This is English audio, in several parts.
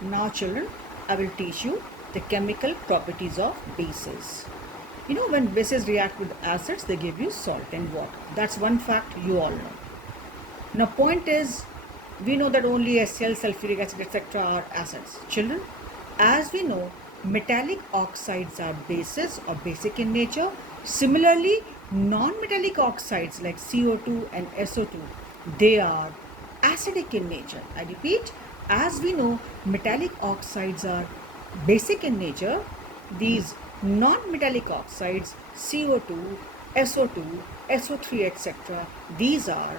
Now children, I will teach you the chemical properties of bases. You know, when bases react with acids, they give you salt and water. That's one fact you all know. Now point is, we know that only HCl, sulfuric acid, etc. are acids. Children, as we know, metallic oxides are bases or basic in nature. Similarly, non-metallic oxides like CO2 and SO2, they are acidic in nature. I repeat, as we know, metallic oxides are basic in nature. These non-metallic oxides, CO2, SO2, SO3, etc., these are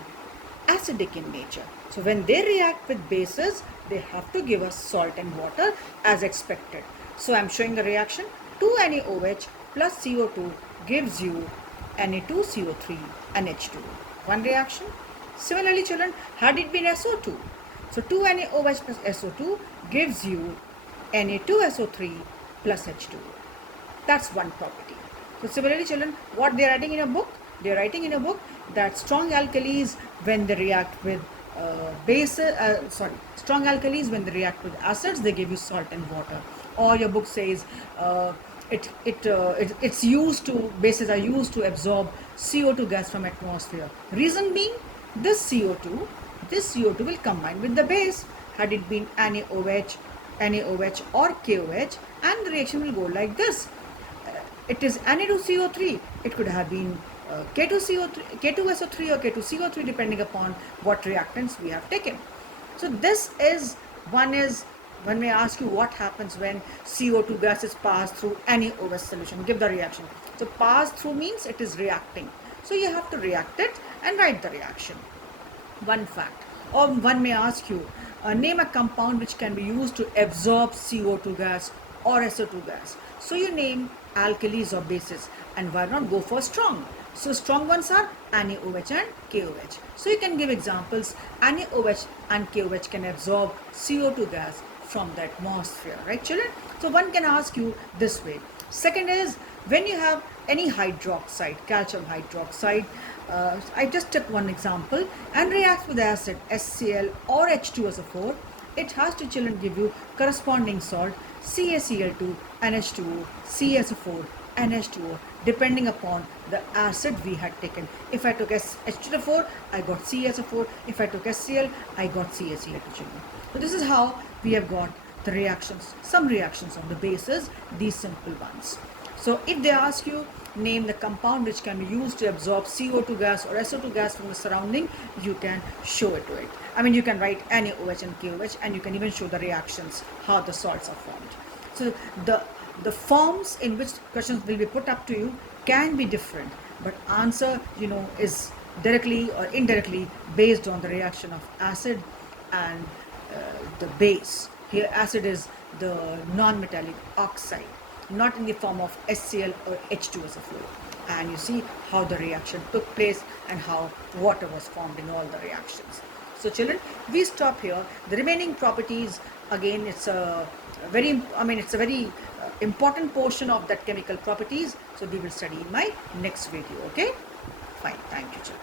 acidic in nature. So when they react with bases, they have to give us salt and water as expected. So I'm showing the reaction. 2NaOH plus CO2 gives you Na2CO3 and H2. One reaction. Similarly children, had it been SO2, so 2NaOH plus SO2 gives you Na2SO3 plus H2. That's one property. So similarly children, what they are writing in a book? They are writing in a book that strong alkalis when they react with strong alkalis when they react with acids, they give you salt and water. Or your book says it's used to, bases are used to absorb CO2 gas from atmosphere. Reason being, this CO2 will combine with the base. Had it been NaOH or KOH, and the reaction will go like this. It is Na2CO3. It could have been K2SO3 or K2CO3 depending upon what reactants we have taken. So this is one may ask you what happens when CO2 gas is passed through NaOH solution. Give the reaction. So pass through means it is reacting. So you have to react it and write the reaction. One fact. Or one may ask you, name a compound which can be used to absorb CO2 gas or SO2 gas. So you name alkalis or bases, and why not go for strong? So strong ones are NaOH and KOH. So you can give examples. NaOH and KOH can absorb CO2 gas from the atmosphere, right children? So one can ask you this way. Second is, when you have any hydroxide, calcium hydroxide, I just took one example, and reacts with acid HCl or H2SO4, it has to children give you corresponding salt CaCl2, NH2O, CaSO4, NH2O, depending upon the acid we had taken. If I took H2O4, I got CaSO4. If I took HCl, I got CaCl2 children. So this is how we have got the reactions, some reactions of the bases, these simple ones. So if they ask you, name the compound which can be used to absorb CO2 gas or SO2 gas from the surrounding, you can show it to it. I mean, you can write NaOH and KOH, and you can even show the reactions, how the salts are formed. So the forms in which questions will be put up to you can be different, but answer, is directly or indirectly based on the reaction of acid and the base. Here acid is the non-metallic oxide, not in the form of HCl or H2SO4. And you see how the reaction took place and how water was formed in all the reactions. So children, we stop here. The remaining properties, again, it's a very important portion of that chemical properties. So we will study in my next video. Okay, fine. Thank you children.